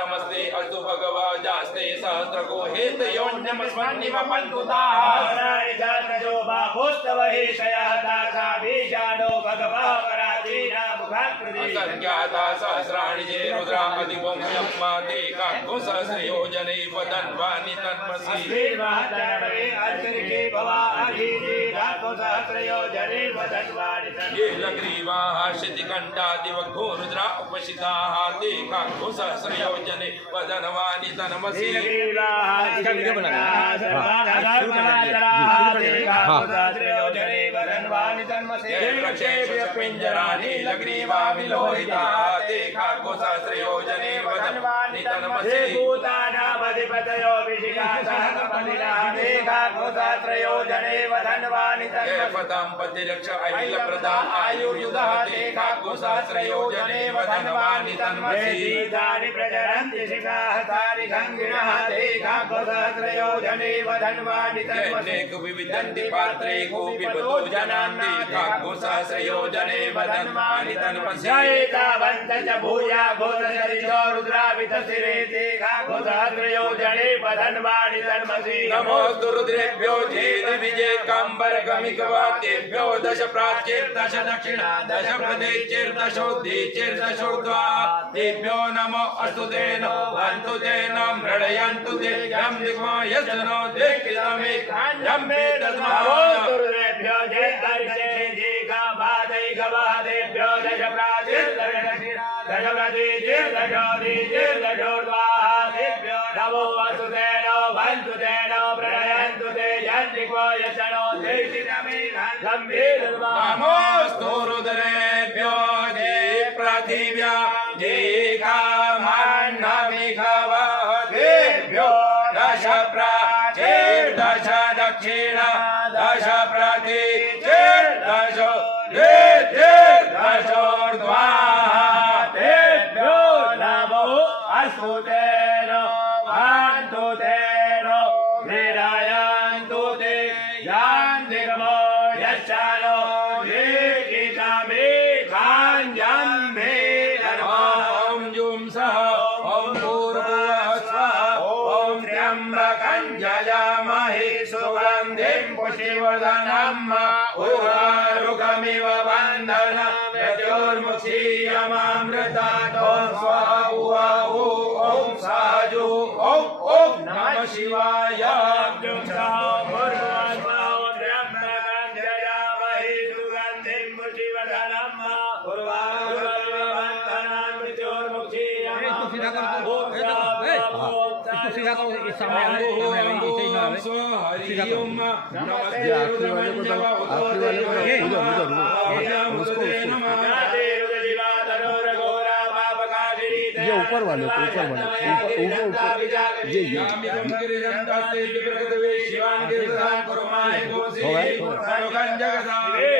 नमस्ते अस्तु भगवजास्ते सहस्रको हेत असंख्याता सहस्राणि जे रुद्रा अधिपं यम्माते काको सहस्रयोजने वदन्वानि तन्मसि ये लग्रीवाः शितिकण्ठादिवघो रुद्रा उपशिताः ते काको सहस्रयोजने वदन्वानि तन्मसि पिंजरानि लग्रीवा विलोहिता ते काको सहस्रयोजने वदन्वानि तन्मसि भूतानामधिपतयो विशिखासहस्रपतिना ते काको सहस्रयोजने वदन्वानि तन्मसि पदं पतिरक्ष अहिलप्रदा आयुर्युधः ते काको सहस्रयोजने वदन्वानि तन्मसि सीतानि प्रचरन्ति शिखाहतानि गङ्गिणः ते काको सहस्रयोजने वदन्वानि तन्मसि विविधन्ति पात्रे गोपिपतो जनान्ति काको सहस्रयोजने वदन्वानि तन्मसि एतावन्त च भूया घोषरितो रुद्रावितशिरे ते काको सहस्रयोजने वदन्वानि तन्मसि नमोऽस्तु रुद्रेभ्यो चेदिविजे कम्बरगमिकवाद्येभ्यो दश प्राच्यैर्दश दक्षिणा दश प्रदेचैर्दशोद्धीचैर्दशोर्ध्वा तेभ्यो नमो अस्तु ते नो वन्तु ते न मृडयन्तु ते यं दिग्मो यज्जनो दिक्किदमे यं मे दद्मो रुद्रेभ्यो जयकारिते गवादेभ्यो दश प्राचीर्दशदक्षिणा दश प्रदेचैर्दशोद्धीचैर्दशोर्ध्वा तेभ्यो नमो अस्तु ते नो वन्तु ते न मृडयन्तु ते यं दिग्मो यज्जनो दिक्किदमे यं मे दद्मो नमोऽस्तु रुद्रेभ्यो जे पृथिव्या जे कामान्नमिघवदेभ्यो दश प्राचीर्दश दक्षिणा दश प्रदेचैर्दशो दशोर्ध्वा तेभ्यो नमो अस्तु ते नो वन्तु ते नो मृडयन्तु ते यं दिग्मो यज्जनो दिक्किदमे यं मे दद्मो ॐ जुं सः ॐ भूर्भुवस्सुवः ॐ त्र्यम्बकं यजामहे सुगन्धिं पुष्टिवर्धनम् उर्वारुकमिव बन्धनं मृत्योर्मुक्षीयमामृतात् ॐ स्वाहा ॐ साजु ॐ नमः शिवाय जुं सः भूर्भुवस्सुवः ॐ त्र्यम्बकं यजामहे सुगन्धिं पुष्टिवर्धनम् उर्वारुकमिव बन्धनं ये ऊपर वाले ये हो गए